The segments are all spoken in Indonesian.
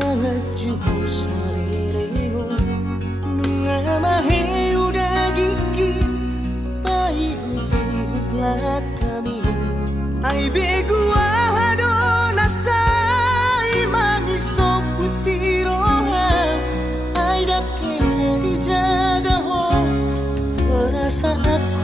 Mangaju salileo nunga mahe udah gigi pai utihut lah kami ai begu ahado nasai manis so putih roha ai dake dijaga ho perasaanku.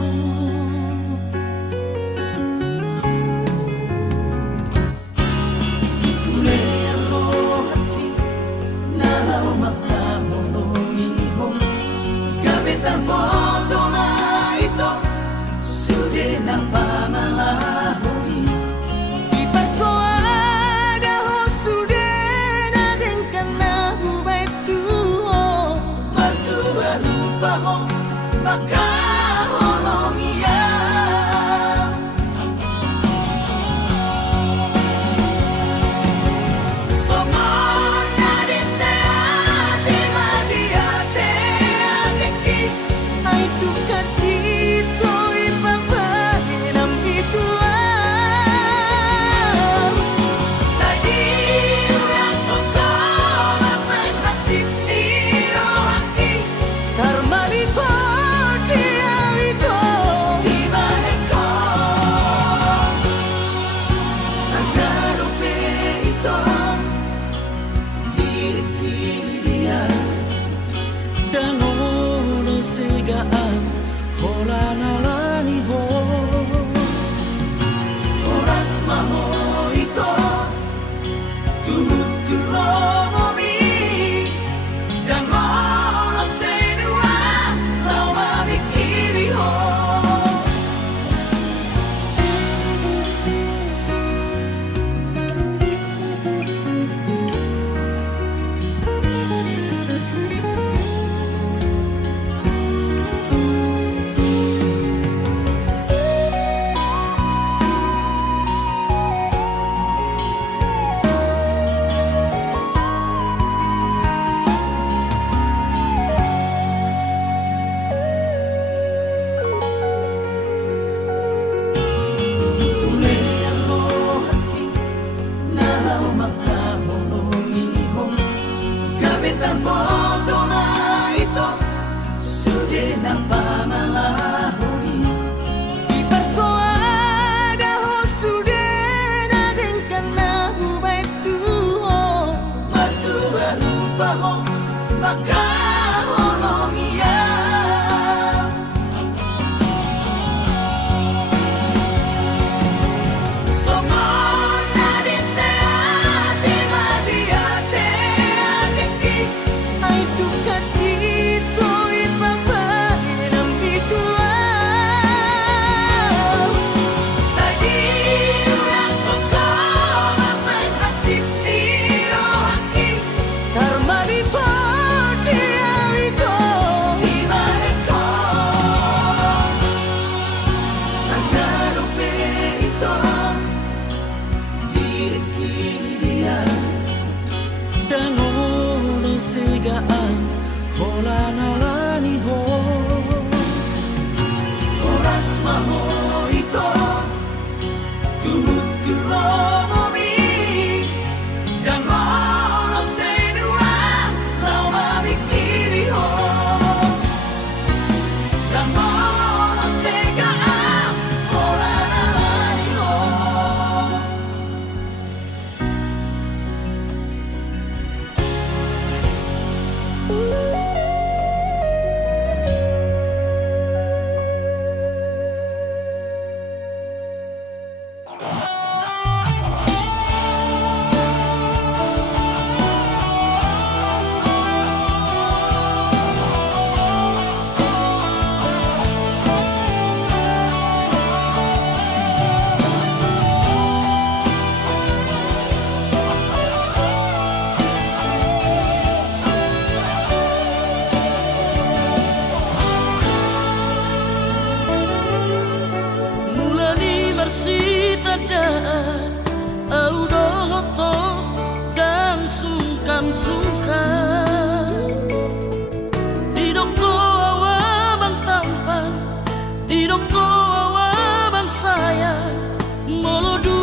Molodu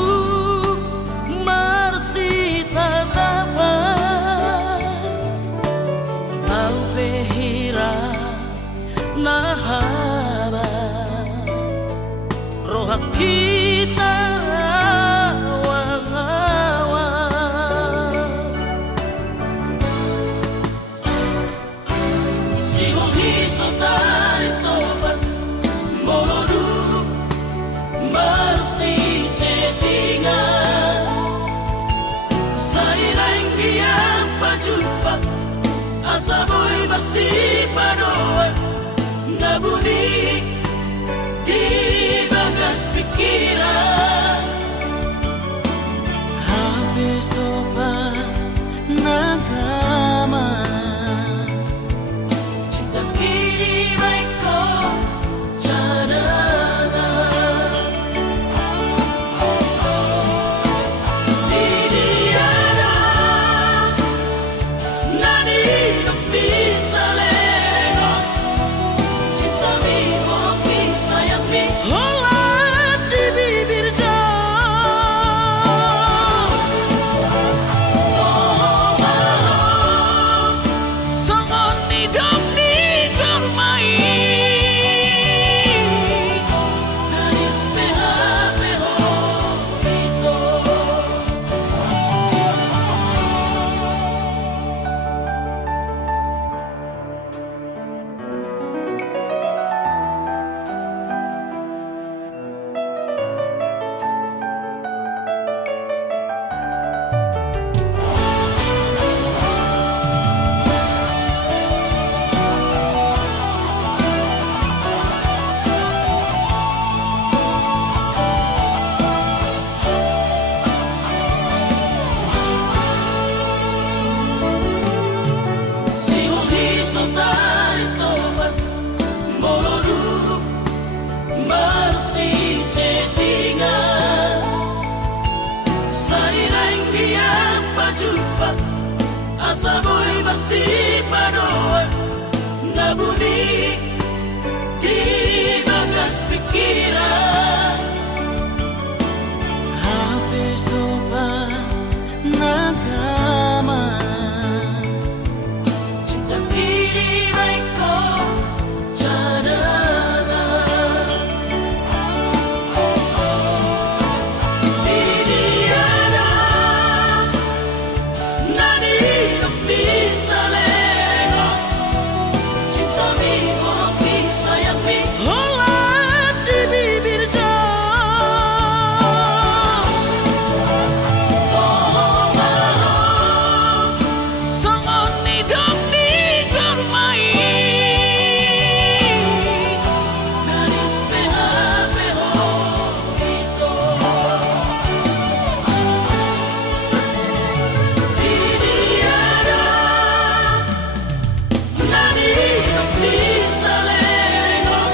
marsi tatapa asa boy bersipado nabuni di bagas pikiran habis sofa nagama cinta kini baik kau cadangan di diana nani no bisa lengok cinta mi hoki sayang mi holat di bibir asa boy bersipado nabuni di bagas pikiran habis sofa nagama cinta kini baik kau cadangan di diana nani bisa lengok cinta mi hoki sayang mi holat di bibir songon hidup di jormai nanis PHP itu di diana nani bisa lengok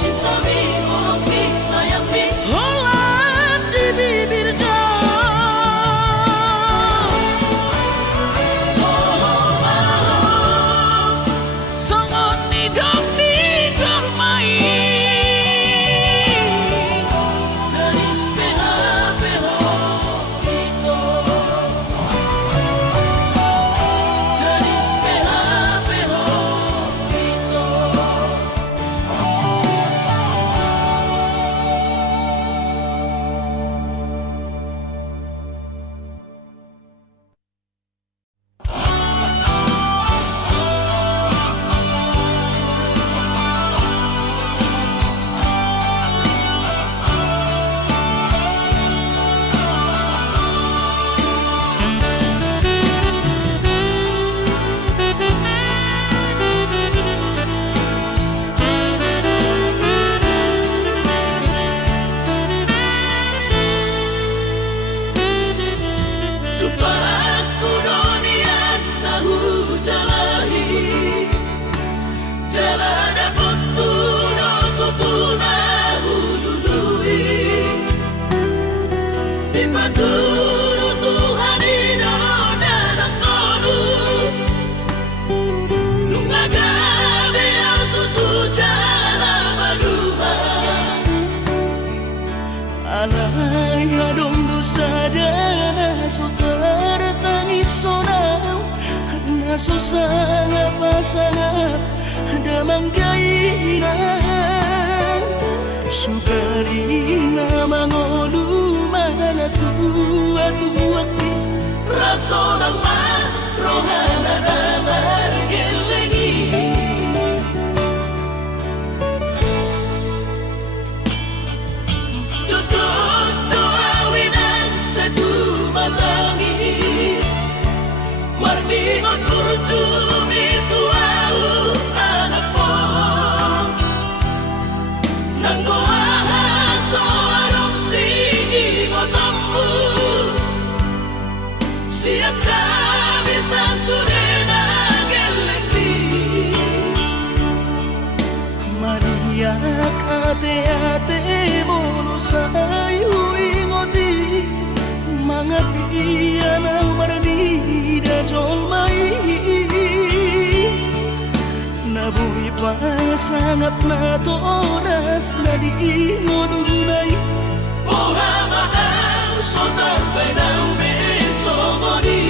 cinta mi hoki sayang mi holat di bibir songon hidup di jormai nanis PHP itu nanis PHP itu Suparaku donian nahu jalahi jalada putuno tutuna hulului di paturu Tuhan ino dalam konu nungagabe au tutu jala maduma alai adong dosa dana sotar tangis sonau na susah pasangap damang kainan sukarina mangolu mana tua tuati rasonang ma rohana damar gelengi tutup doa winan satu matangis warni ngotur cumi tuau anak po nanggo ahaso arong sigi ngotammu siap kami sasurena gelengdi Maria ate-ate mono sayu ingoti mangapian ang marani da jolmai nabuhi pa sangat na toras na di ngodunay buha mahal sotar benang besogoni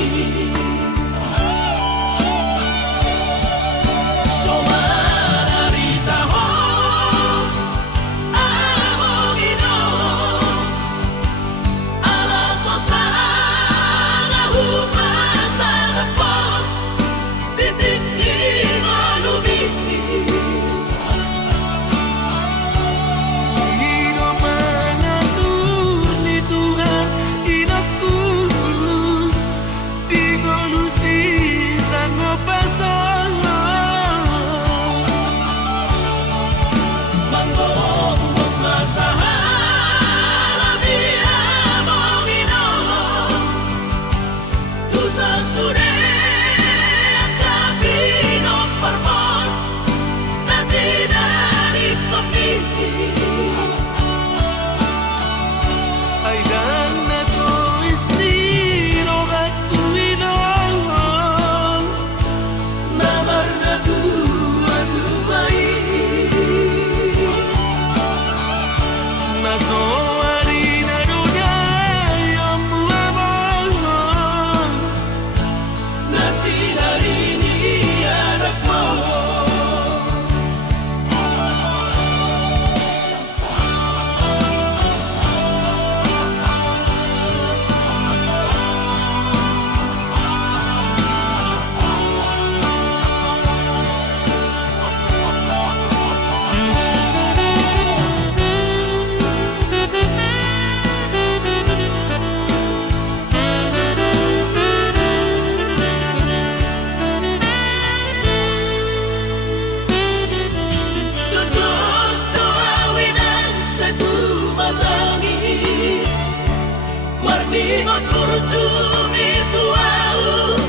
Ningot cumi tuau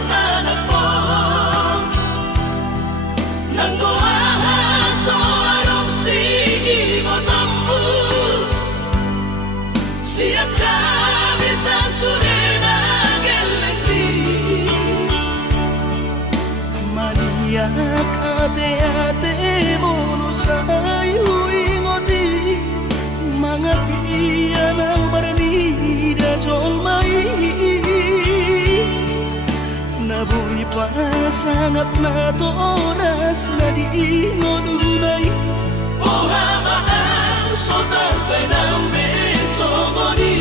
anak po nanggo ahaso arong sigi ngotammu siap kami sasurena gelengdi Maria ate-ate mono sayu ingoti mangapian ang marani da jolmai nabuhi pa sangat na toras na di ngodunay buha mahal sotar benang besogoni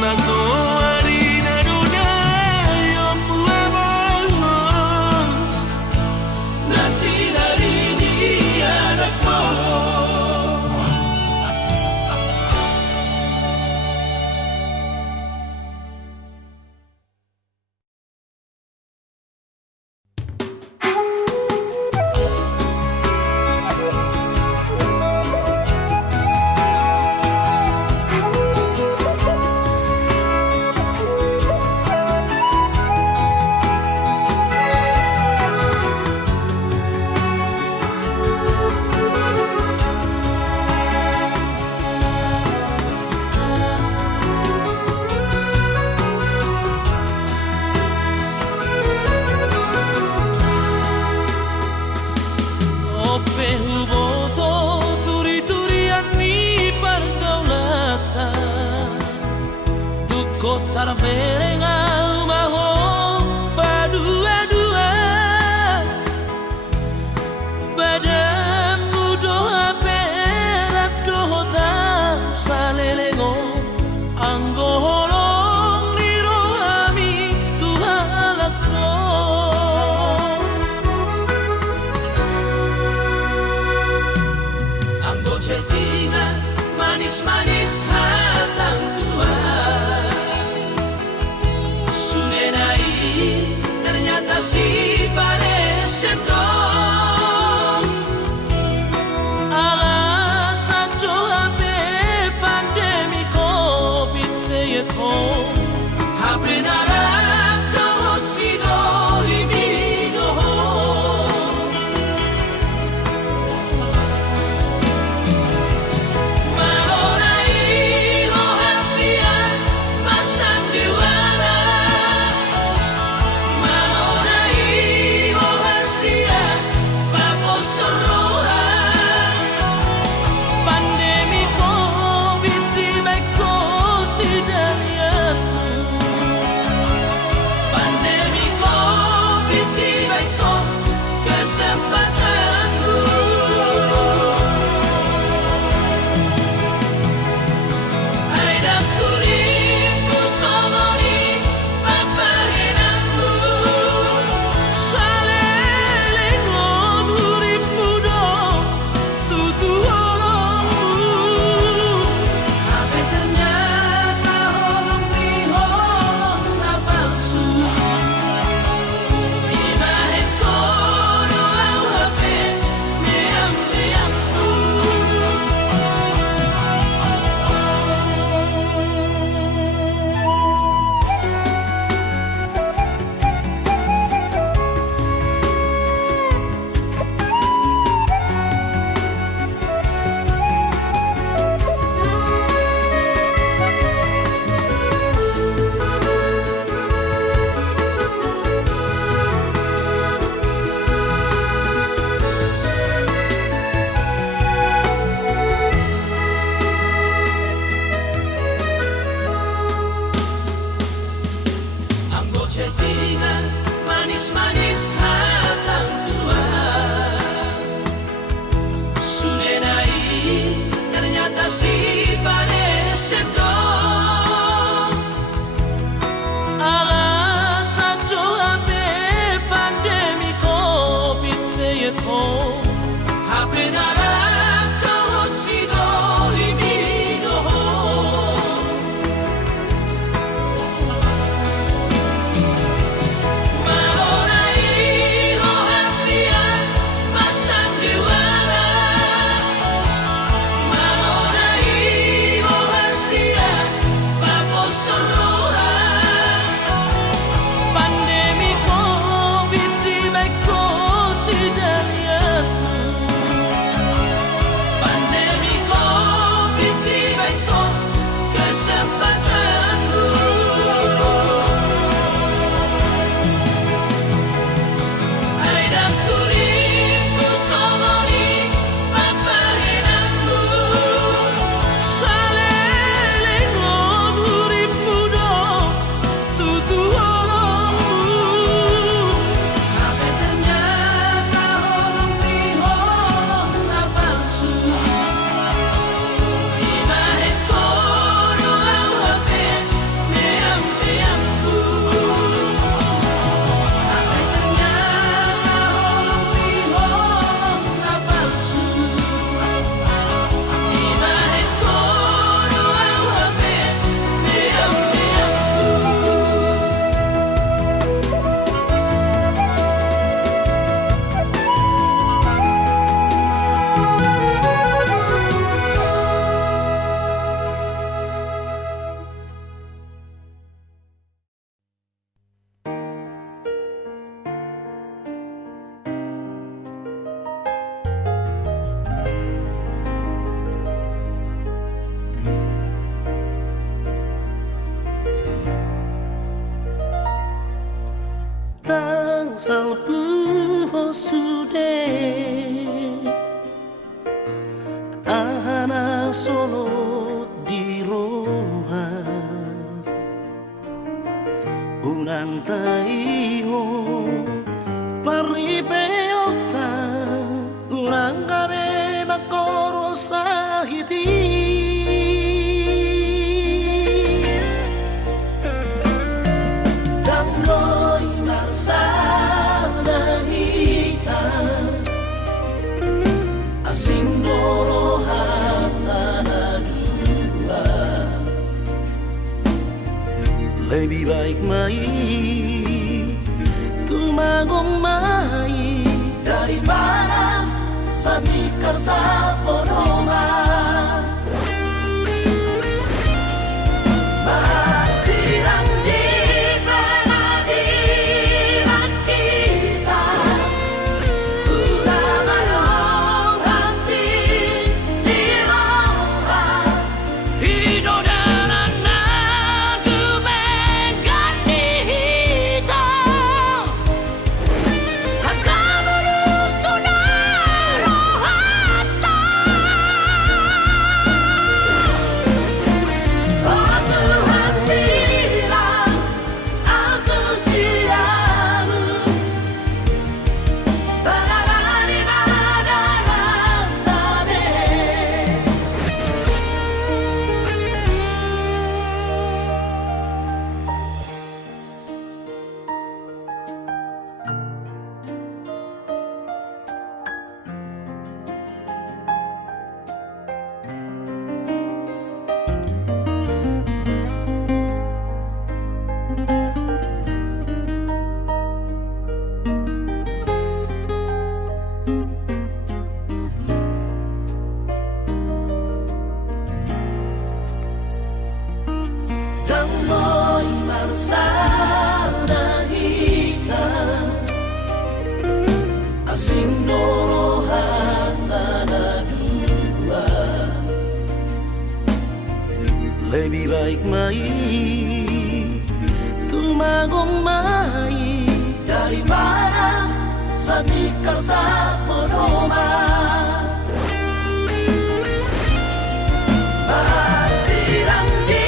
Nazo sarberengau maho badua-dua badamu doa perat doa tak salelengo anggo holong ni rohami tuhalak do anggo cetingan manis-manis hatang tua Sudenai ternyata si pada sendong alasan doa pandemi COVID stay at home HP narap dohot si doli bidoho Cetingan manis-manis hatang tua Sudenai ternyata si pada sendong alasan doa pandemi COVID stay at home HP narap dohot si doli bidoho salpu sude ana solo di roha santai ho paripeota urang gabe makoro sahiti damloy narsana hita asing doro hatana dua lebih baik mai tumagong mai daripada sadikar sa ponoma masirang di pengadilan kita ulang ayong hati di roha hidodanan na tumengani hita hasamulu sunaro hata aku hampirang aku siamu baralari madalam tabe damloy marsana hika asing doro hatana dua lebih baik mai tumagong mai daripada sadikar sa ponoma masirang di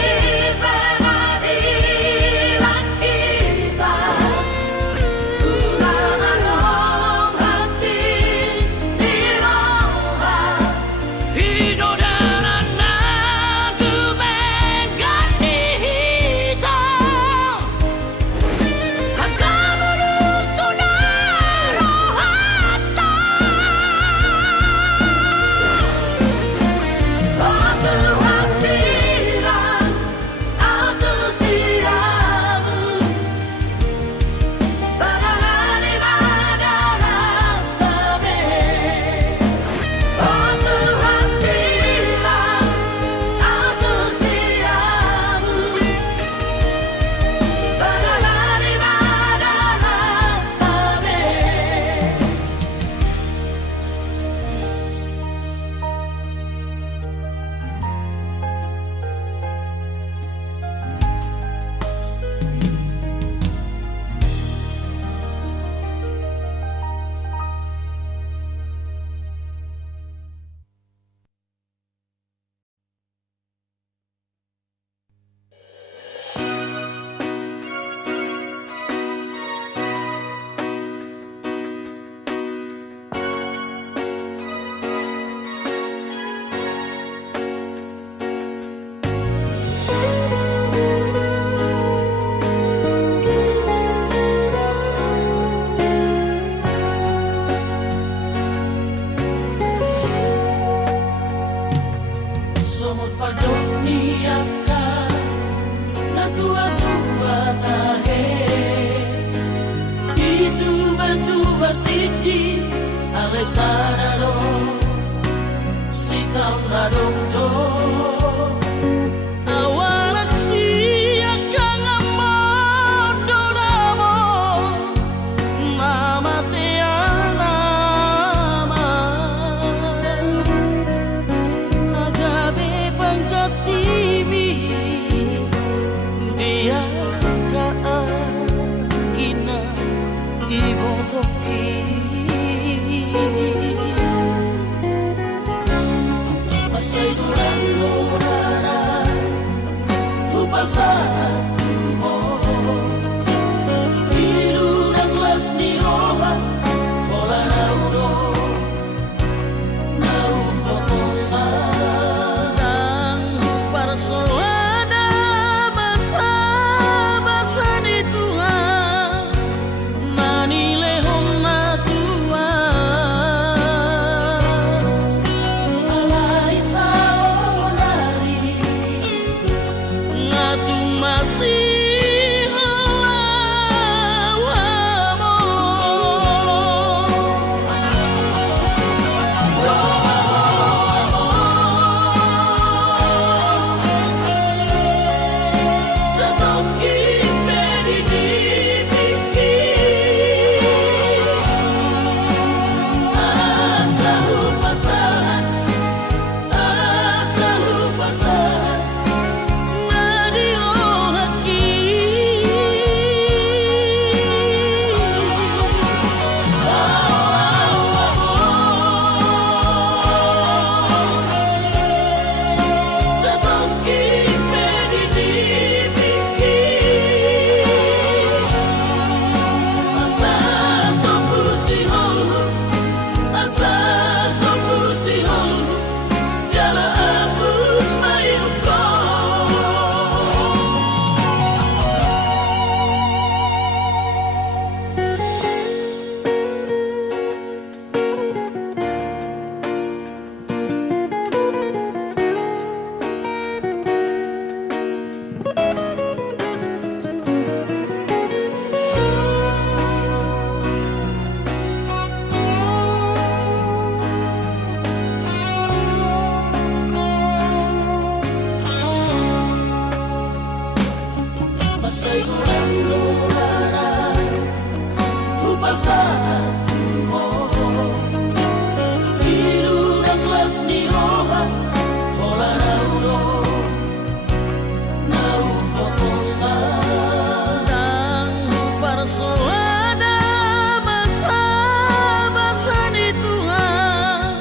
pengadilan kita ulang ayong hati di roha hidodanan na tumengani hita hasamulu sunaro hata aku hampirang aku siamu baralari madalam tabe aku hampirang aku siamu baralari madalam tabe somot padunia ka na tua-tua tahe itu batu bertindi alesana do sikam na dongdo awarak siya kang amado namo mamateana nagabe pangkatimi dia kaagina ibotoki masay durang-durana upasatu mo hola nau potosa dan persoada basa di Tuhan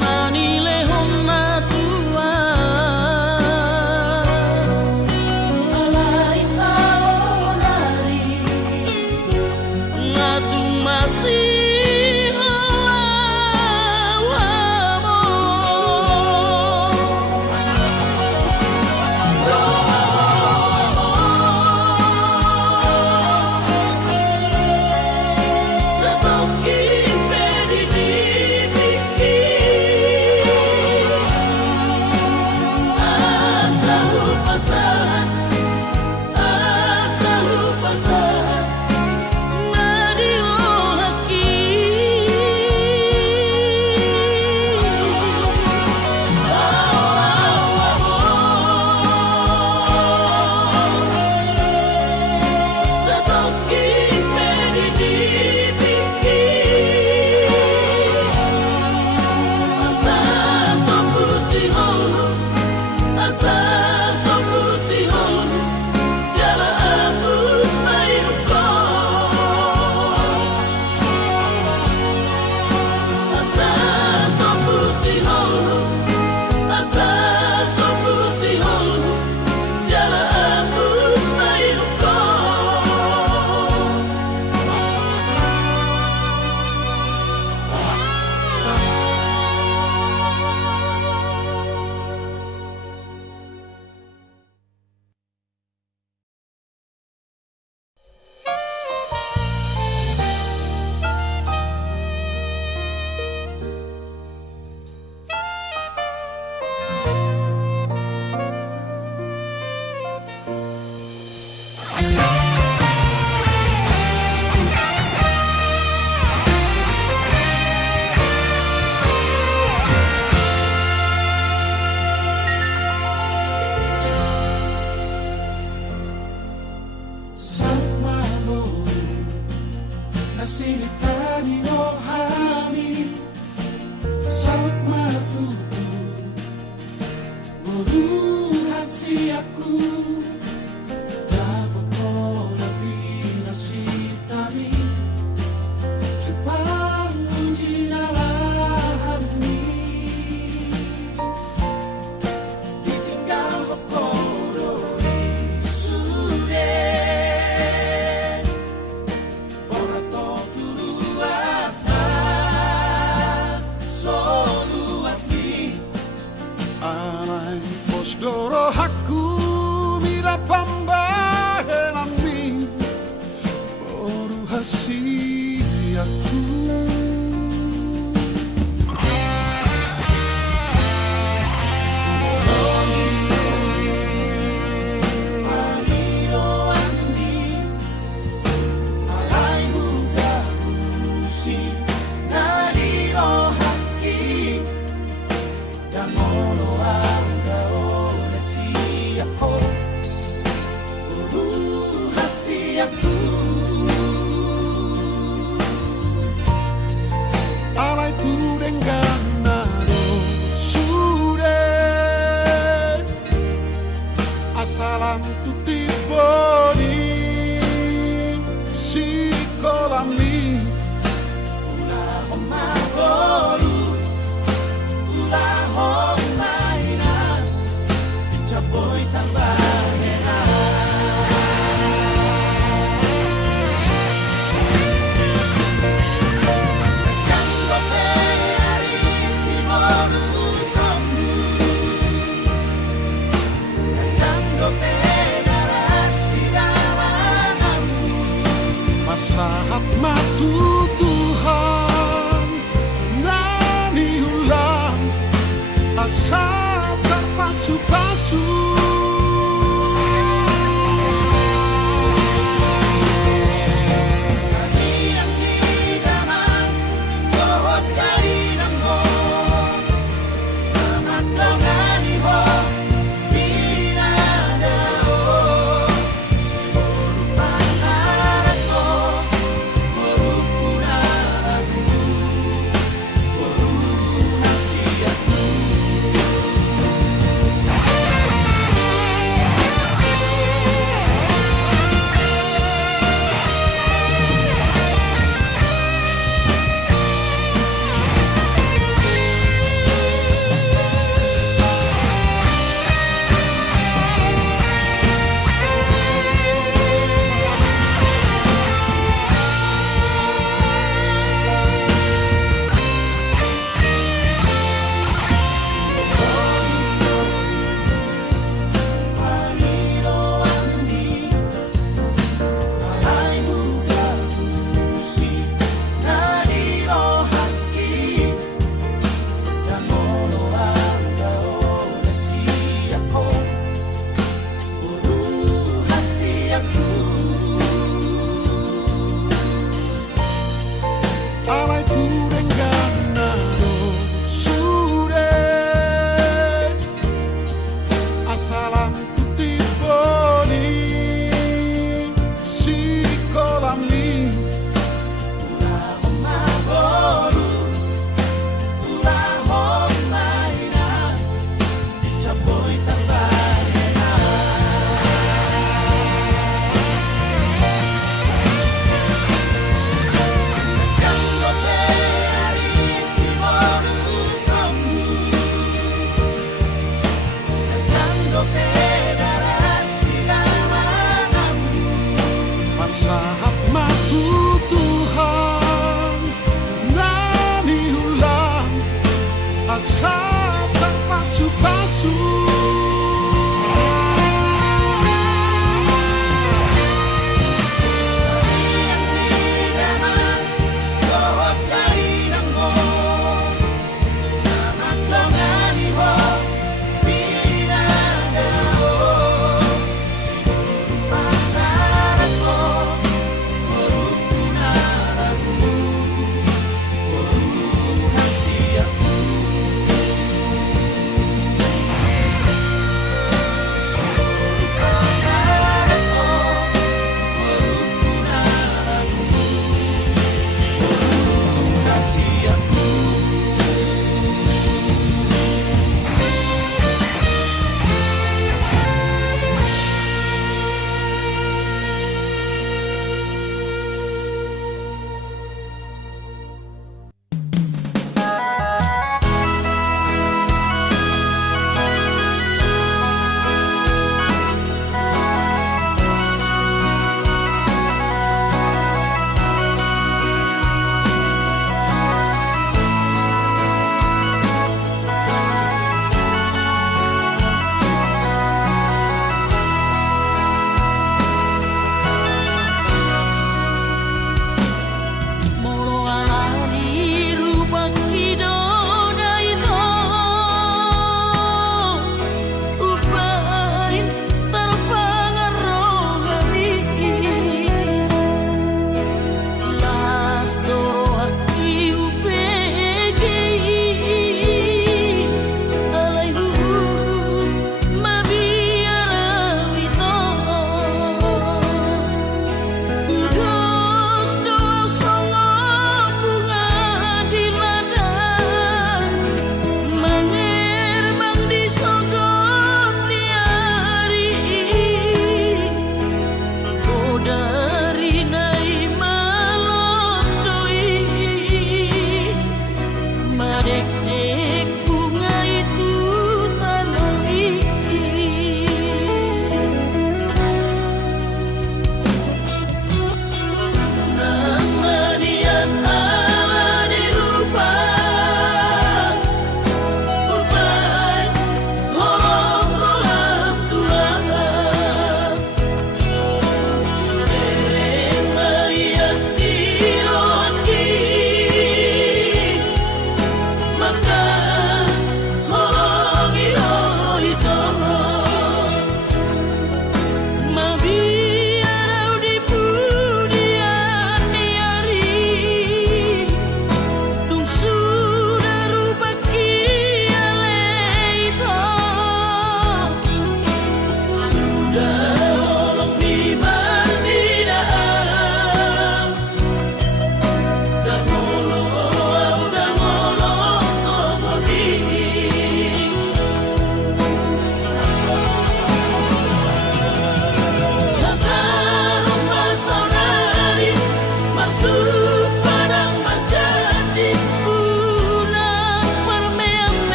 manile honna tua alai saonari ngatu masih Sinitani rohani saut matuku Muru hasiaku dapat lebih nasitami Jepang uji nalahani ditinggal hokodori sude Doro haku mira pambahenami Boru hasiaku Alai tu denganado sude asalam tu tiboni si kolami ulah maboru ulah homainan jaboy tambah saat matu Tuhan nani ulang asa terpasu-pasu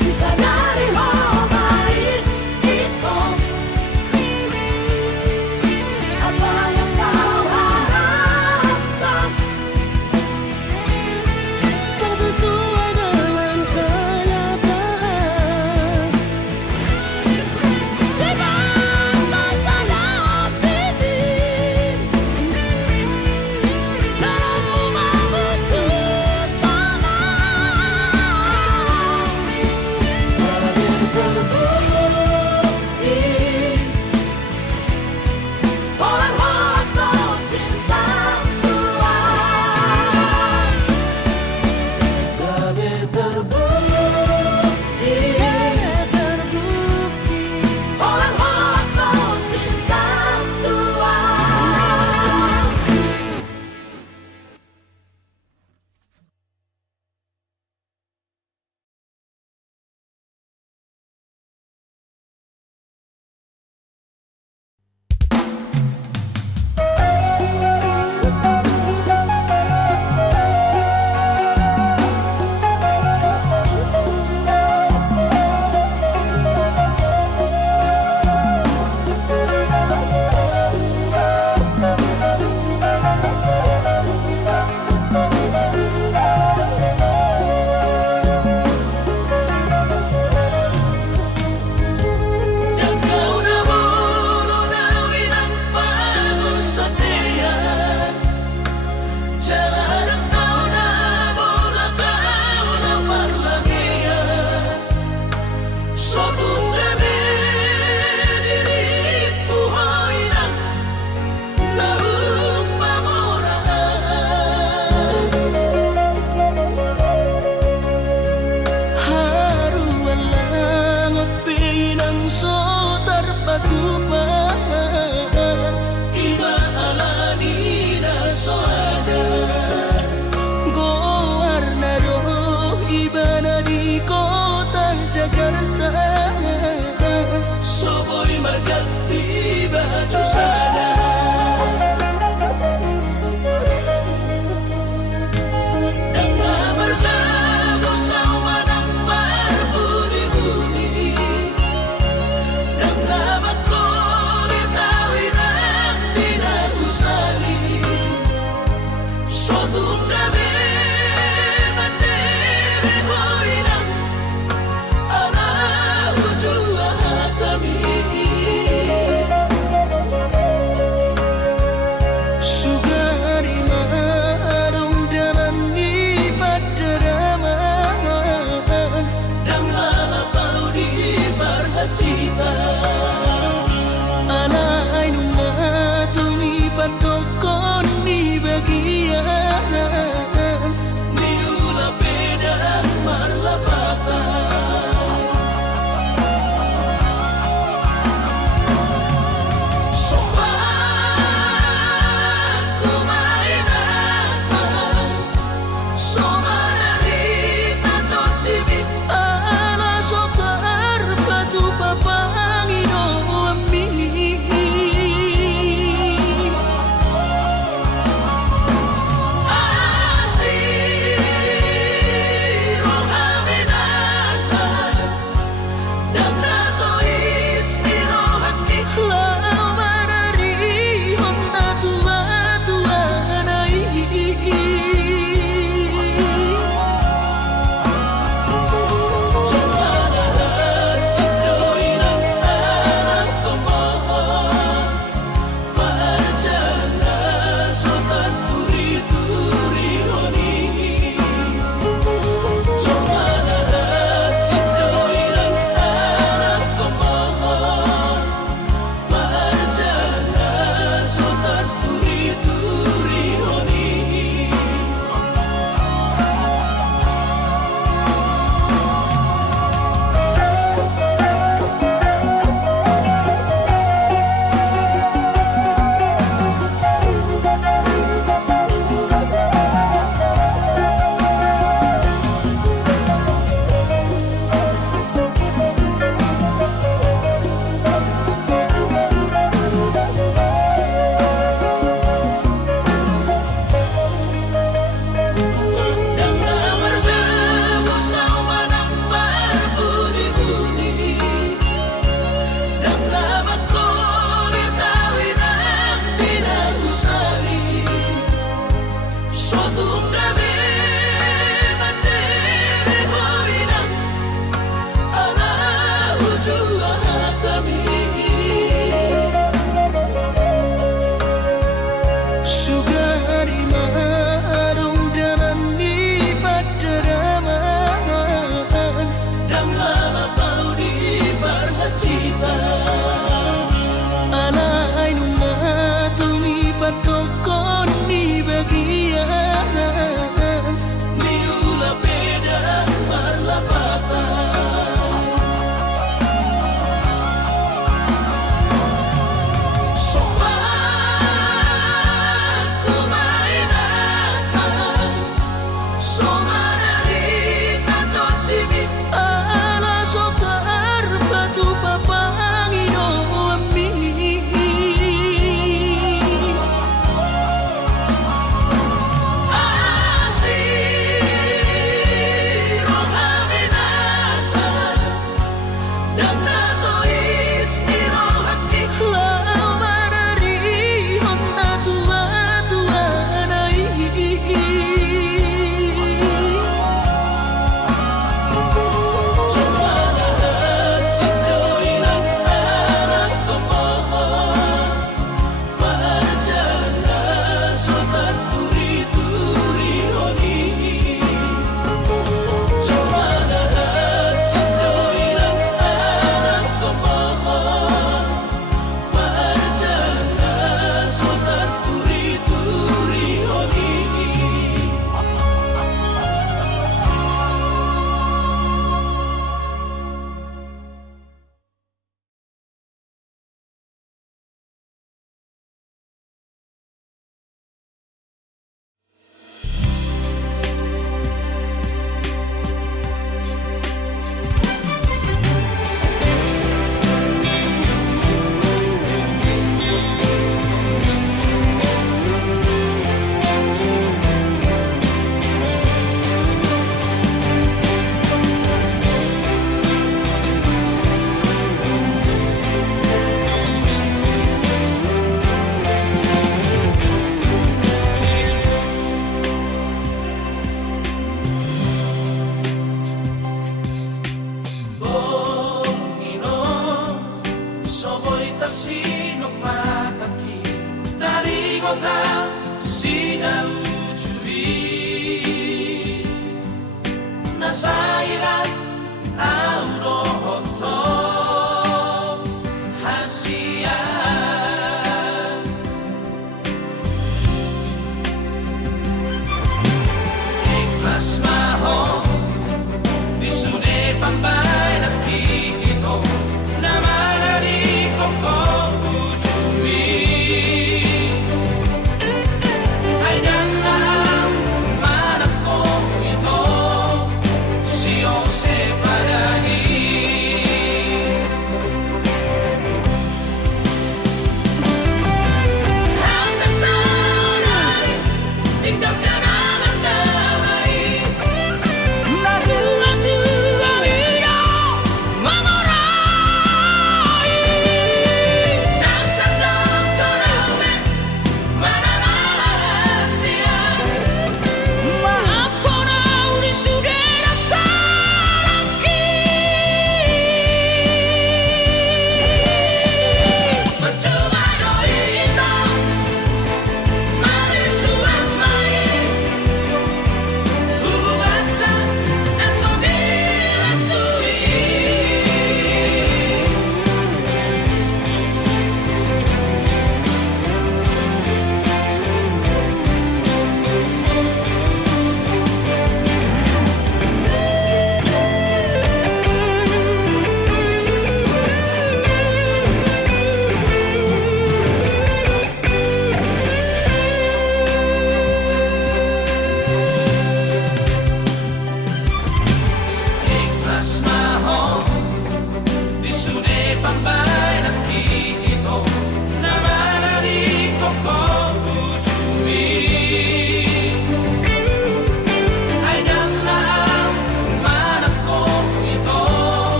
Disadari oh baik itu apa yang kau harapkan, Tak sesuai dengan kenyataan. Lepas sadar bibi, kalau mau betul sana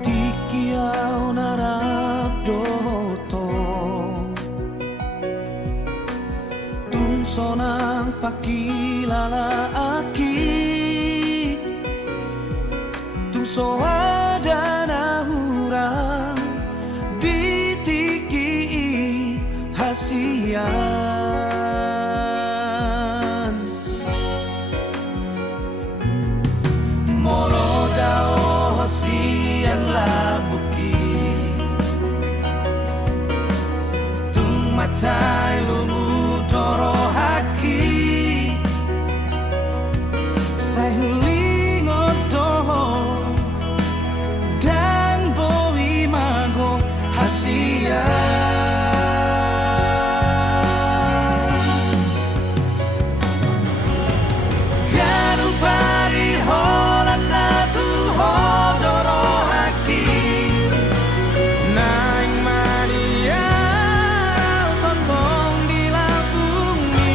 Tikiau narap doto Tung sonang pakilala aki Tung so ada nahurang ditiki hasian Molo dao hasian labuki Tung matai lumu toro haki Sai hui ngotoho Dan boi mago hasian Ganu pari holan na tu hodoro haki Naing mania tontong di bumi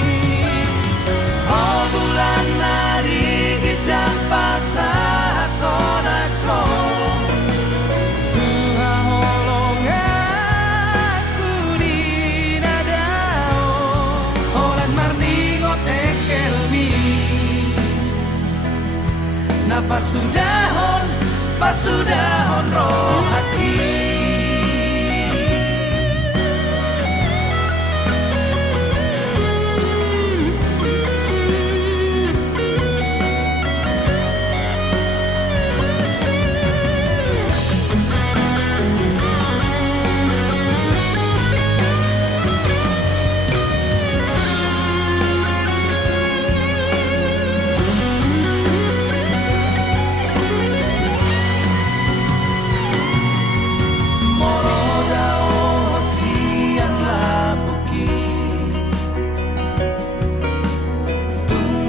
Oh bulan nari kita pasah tonako Tuhan holong aku di nadao Holan marningot ekelmi Na pasudahon roh hati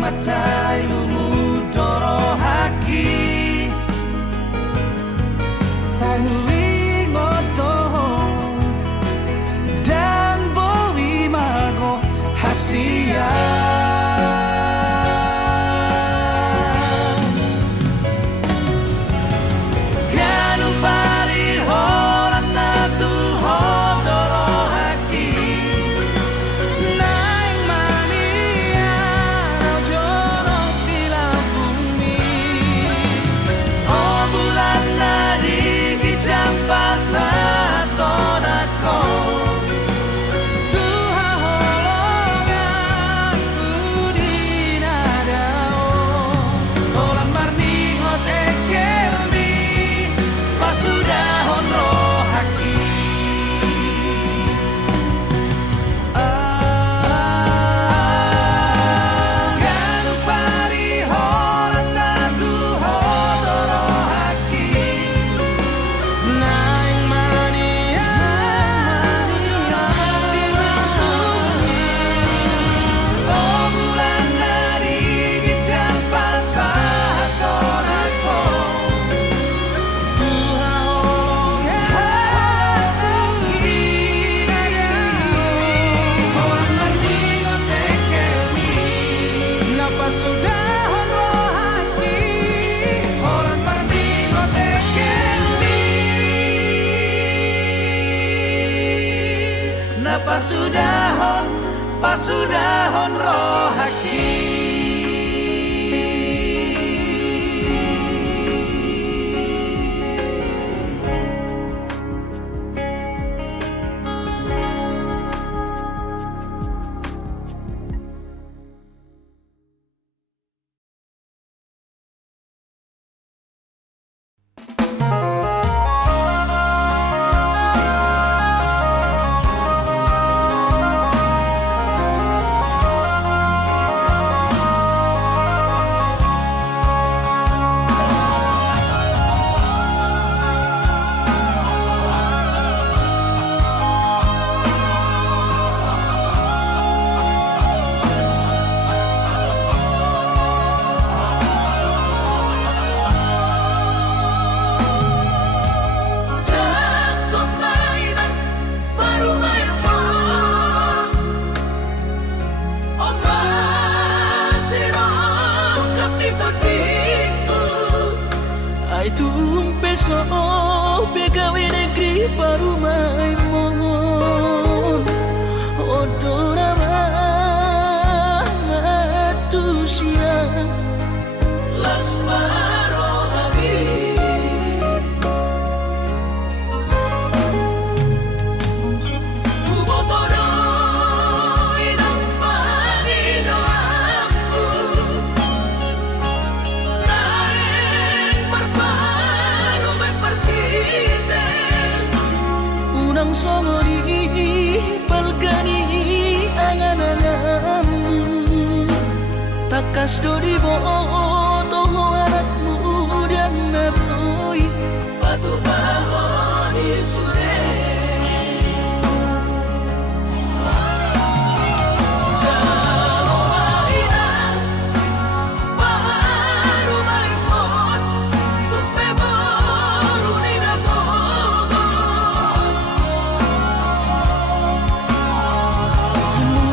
Matai lumu toro haki Sahui ngotoho Dan boi mago hasian Ganu pari holan na tu hodoro haki Naing mania jorok di bumi Oh bulan nadi kijang pasah tonako Tuhan holong aku di nadao Holan marningot ekelmi pasudahon roh haki Ganu pari holan na tu hodoro haki Naing mania jorok di bumi Oh bulan nadi kijang pasah tonako Tuhan holong aku di nadao Holan marningot ekelmi Na pasudahon roh haki Holan marningot ekelmi Na pasudahon roh haki Mai tumpeso pegawai negeri baru mai mohon odora matusia lasmaro habib ubotoro inang panino ambu naeng marparu mai partite unang songori palgani angan-anganmu takas dori boto anakmu dan naboy patu bahoni sure jalo marina baru maimon tupe baru nina bogos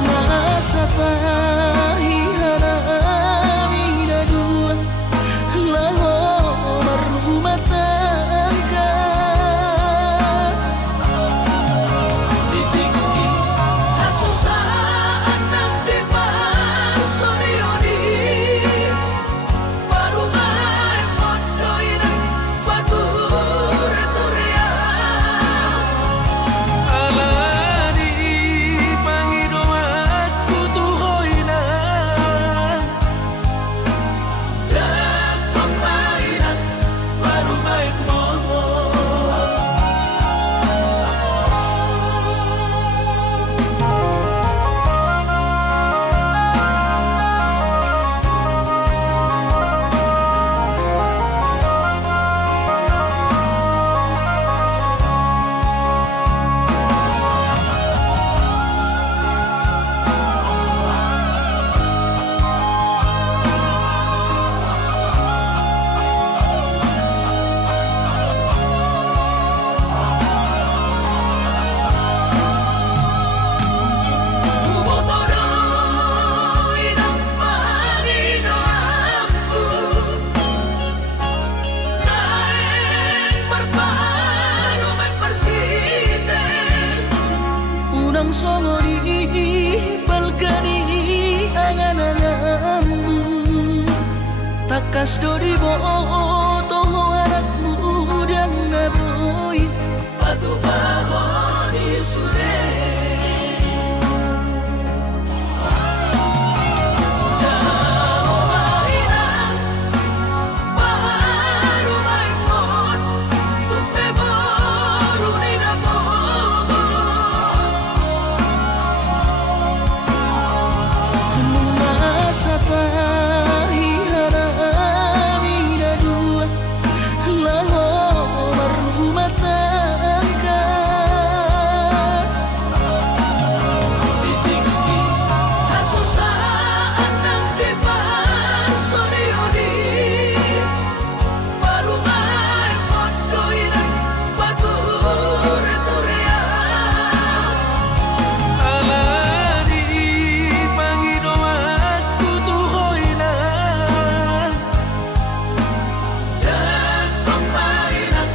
masa tahi harami dua laho berumah tangga ditinggi hasusaan nang depan sorioni baru main mondoina batur turia Alani pangido aku tuhoina jatuh mainan baru main mohon ubotoro inang panino ambu naeng marparu mai partite unang songori palgani angan-anganmu takas dori boto anakmu dan naboy patu bahoni sure jalo marina baru maimon tupe baru nina bogos masa tahi harami dua laho berumah tangga ditinggi hasusaan nang depan sorioni baru main mondoina batur turia Alani pangido aku tuhoina jatuh mainan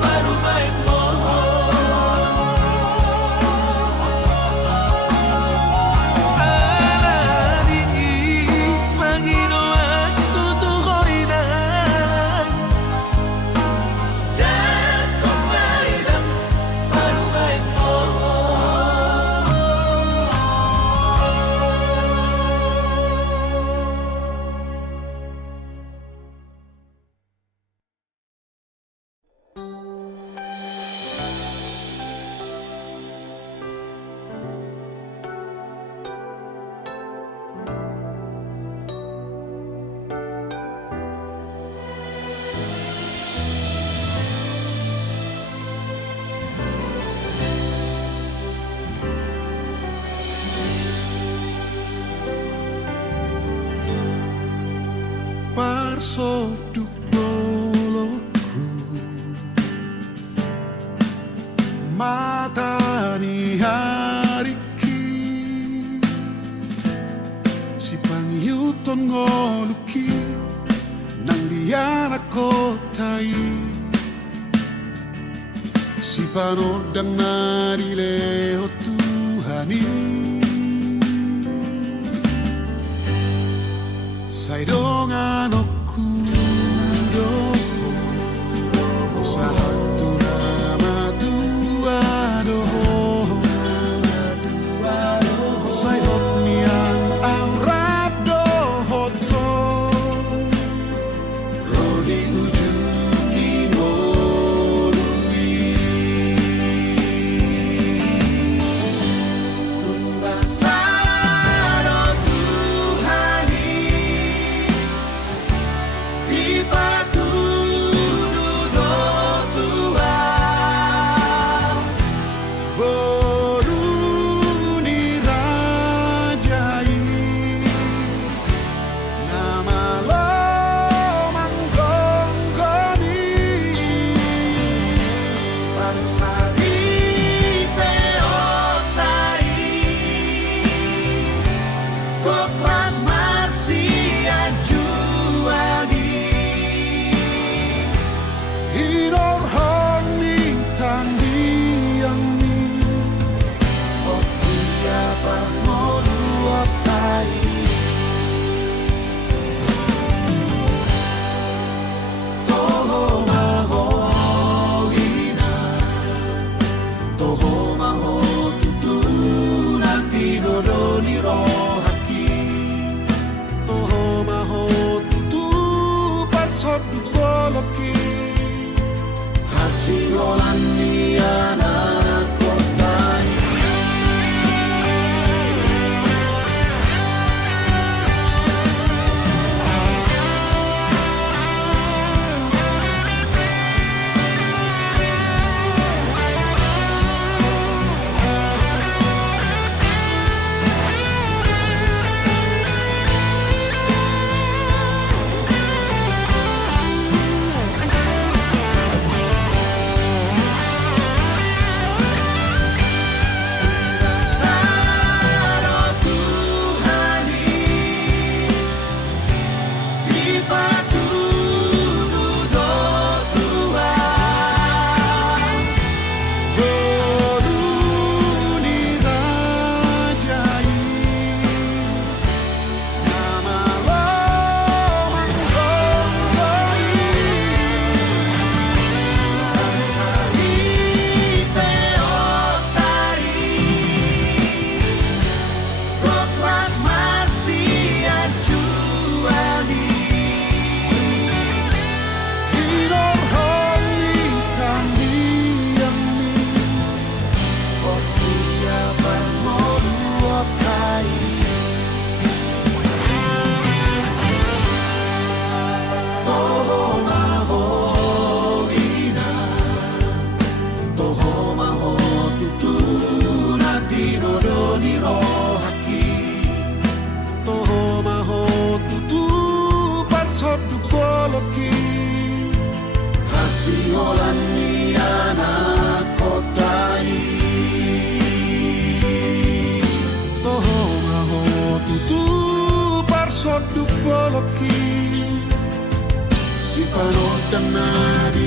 baru main mohon Alani pangido aku tuhoina jatuh mainan baru main mohon Parsoduk noloku matani hariki si pangyuton ngoluki nang diyan ako kotai si panodang narileo Tuhani saidongan okudo sa hatuna matuado saidot mian aurado hoto rodi ujuni molui tumbasado Tuhani di patudu do Tuhan Boruni rajai nama lo manggonggoni Parsari peotai Kopras Marsia juali Hinor honi tangi yang ni Okia parmodu otai Toho mahogina Toho maho tutuna tidodoni rohaki Toho maho tutu parsot dukoloki Hasiolan ni anak kotai Saro Tuhani di patudu do Tuhan Boruni rajai nama lo manggonggoni Parsari peotai Kopras Marsia juali Hinor honi tangi yang ni Okia parmodu otai Toho mahogina Toho maho tutuna tinodoni rohaki Toho maho tutu parsot dukoloki Hasiolan ni anak kotai Toho maho tutu parsot dukoloki si panodang nadi